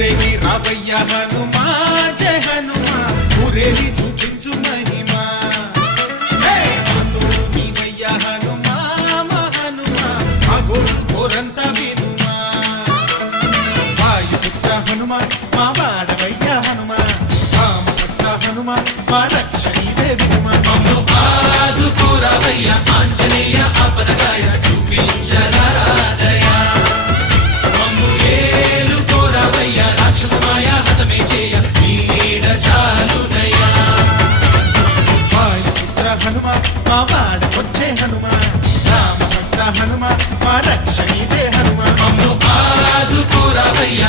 ఊరేగి రావయ్య హనుమా జయ హనుమా ఊరేగి చూపించు మహిమా తోడు నీవయ్య హనుమా మా హనుమా మా గోడు కోరంత వినుమా వాయుపుత్ర హనుమా మా వాడవయ్య హనుమా రామభక్త హనుమా మా రక్షణీవే వినుమా మమ్ము ఆదుకోరావయ్య ఆంజనేయ ఆపదగాయ చూపించరాదయ మమ్ము ఏలుకోరావయ్య రాక్షసమాయ హతమే చేయ నీడ చాలుదయ వాయుపుత్ర హనుమా మా వాడవచ్చే హనుమా రామభక్త హనుమా మా రక్షణీవే హనుమా మమ్ము ఆదుకోరావయ్య